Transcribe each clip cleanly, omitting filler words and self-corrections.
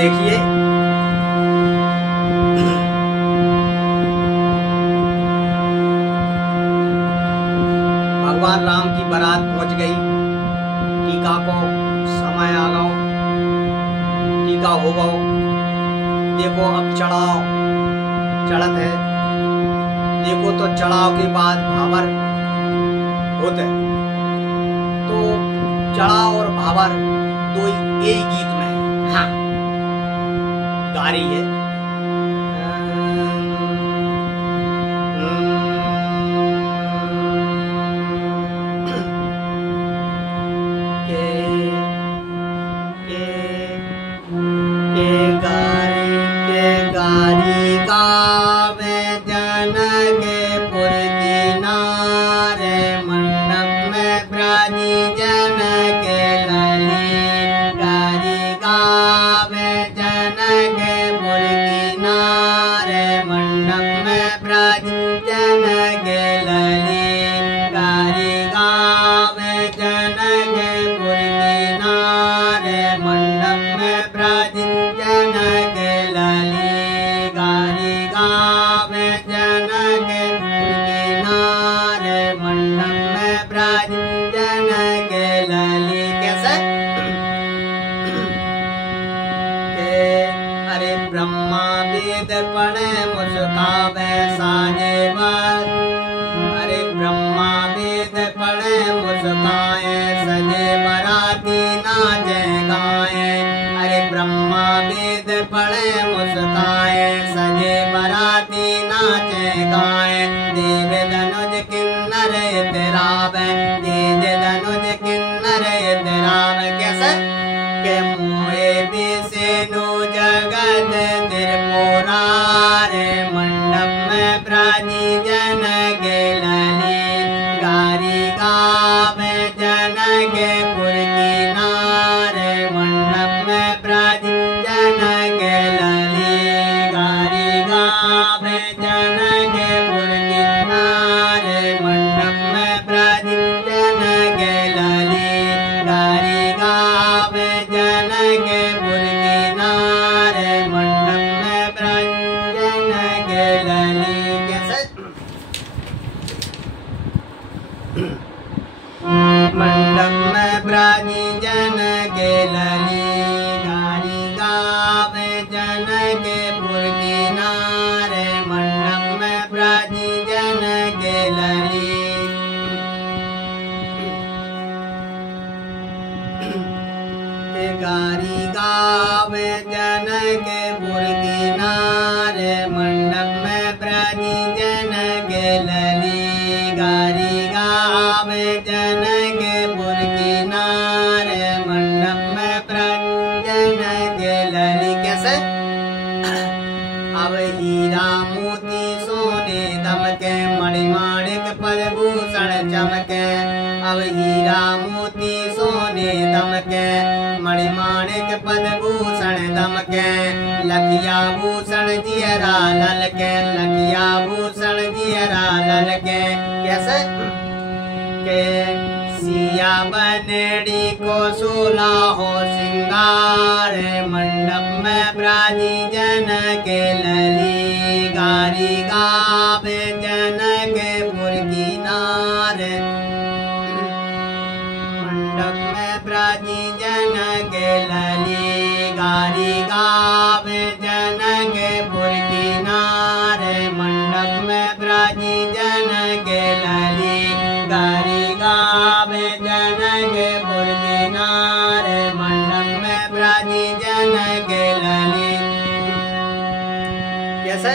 देखिए भगवान राम की बारात पहुंच गई, टीका को समय आ गओ, टीका हो गओ। देखो अब चढ़ाव चढ़त है, देखो तो चढ़ाव के बाद भावर होते, तो चढ़ाव और भावर दो एक गीत में है। हाँ गा रही है। ब्रह्मा वेद पढ़े मुस्कावे साजे बार, अरे ब्रह्मा वेद पढ़े मुस्काए सजे बराती नाचे गाए। अरे ब्रह्मा वेद पढ़े मुस्काए सजे बराती नाचे गाए। देव धनुज किन्नर इतरावे, तेज धनुज किन्नर इतरावे। कैसे के मोए बिसेनु जगत त्रिपुरा रे, मंडप में प्राणी जन के लली गारी गावे जन के पुर किनारे। मंडप में प्राणी जन के लली गारी गावे जन के पुर किनारे। मंडप में प्राणी जन के लली गारी गावे जन के पुर किनारे। मंडप में प्राणी जन के लली। कैसे मंडप में प्राणी जन के लली गारी गावे जन के पुर किनारे। मंडप में प्राणी जन के लली गारी गावे जन के पुर किनारे। मंडप में प्राणी जन के लली गारी गावे जन के पुर किनारे। मंडप में प्राणी जन के लली। कैसे अब हीरा मोती सोने दमके, मणिमाणिक पद्मभूषण चमके। अब हीरा मोती सोने दमके, मणिमाणिक पद्मभूषण दमके। लखिया भूषण जियरा ललके, लखिया भूषण जियरा ललके। कैसे के सिया बनड़ी को सोला हो सिंगार। मंडप में प्राणी जन के लली गारी गावे जन के पुर किनारे। मंडप में प्राणी जन के लली गारी गावे जन के पुर किनारे। मंडप में प्राणी जन के लली गारी गावे जन के पुर किनारे। मंडप में प्राणी जन के लली। कैसे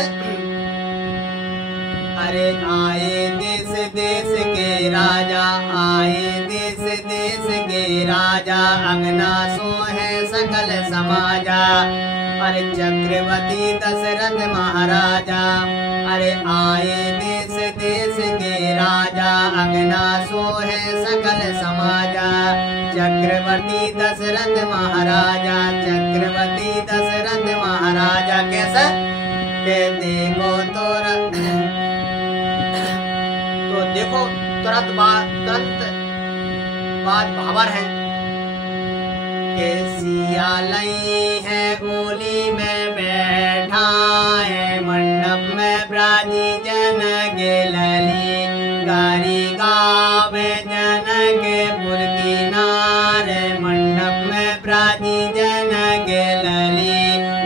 अरे आए देश देश के राजा, आए देश देश के राजा। अंगना सोहे सकल समाजा, अरे चक्रवर्ती दशरथ महाराजा। अरे आए देश देश के राजा, अंगना सोहे सकल समाजा। चक्रवर्ती दशरथ महाराजा, चक्रवर्ती दशरथ महाराजा। कैसे के देखो देखो तुरंत बाद भावर है के सिया लई है गोली में बैठा है मंडप में ब्राजी जन गे लली गारी गावे जन गे पुरकिनार मंडप में ब्राजी जन गे लली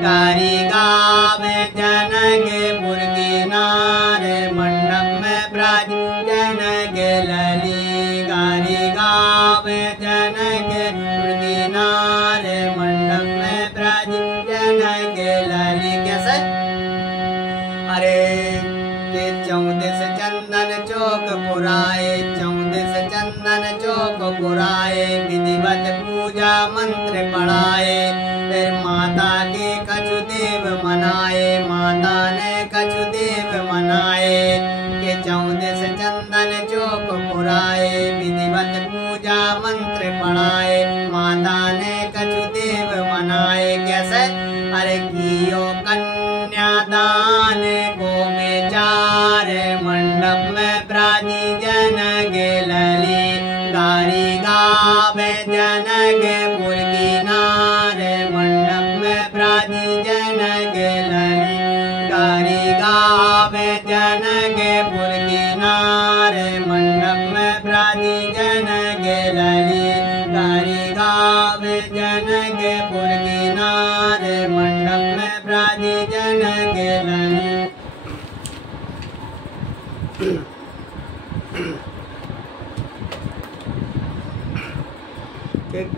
गारी गावे जन गे पुरकिनार मंडप में ब्राजी जन गे लली गारी गावे जन गे पुरकिनार मंडप में ब्राजी जन गे लली। कैसे? अरे के 14 चंदन चौक पुराए 14 चंदन चौक पुराए विधिवत पूजा मंत्र पढ़ाए फिर माता के कछु देव मनाए माता ने कछु देव मनाए के 14 चंदन चौक पुराए विधिवत पूजा मंत्र पढ़ाए माता ने कछु देव मनाए। कैसे? अरे कियो कन्यादान को बेचार मंडप में ब्राजी जन गे लली गारी गावे जन गे पुरकिनार मंडप में ब्राजी जन गे लली गारी गावे जन गे पुरकिनार मंडप में ब्राजी जन गे लली गारी गावे जन गे पुरकिनार मंडप में ब्राजी जन गे लली।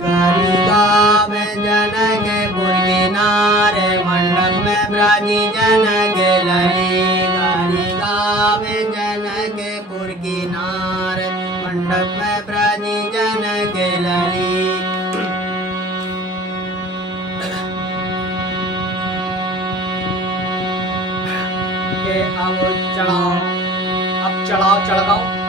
गारी गावे जन गे पुरकिनार मंडप में ब्राजी जन गे लली गारी गावे जन गे पुरकिनार मंडप में ब्राजी जन गे लली। अब चढ़ाओ चढ़ाओ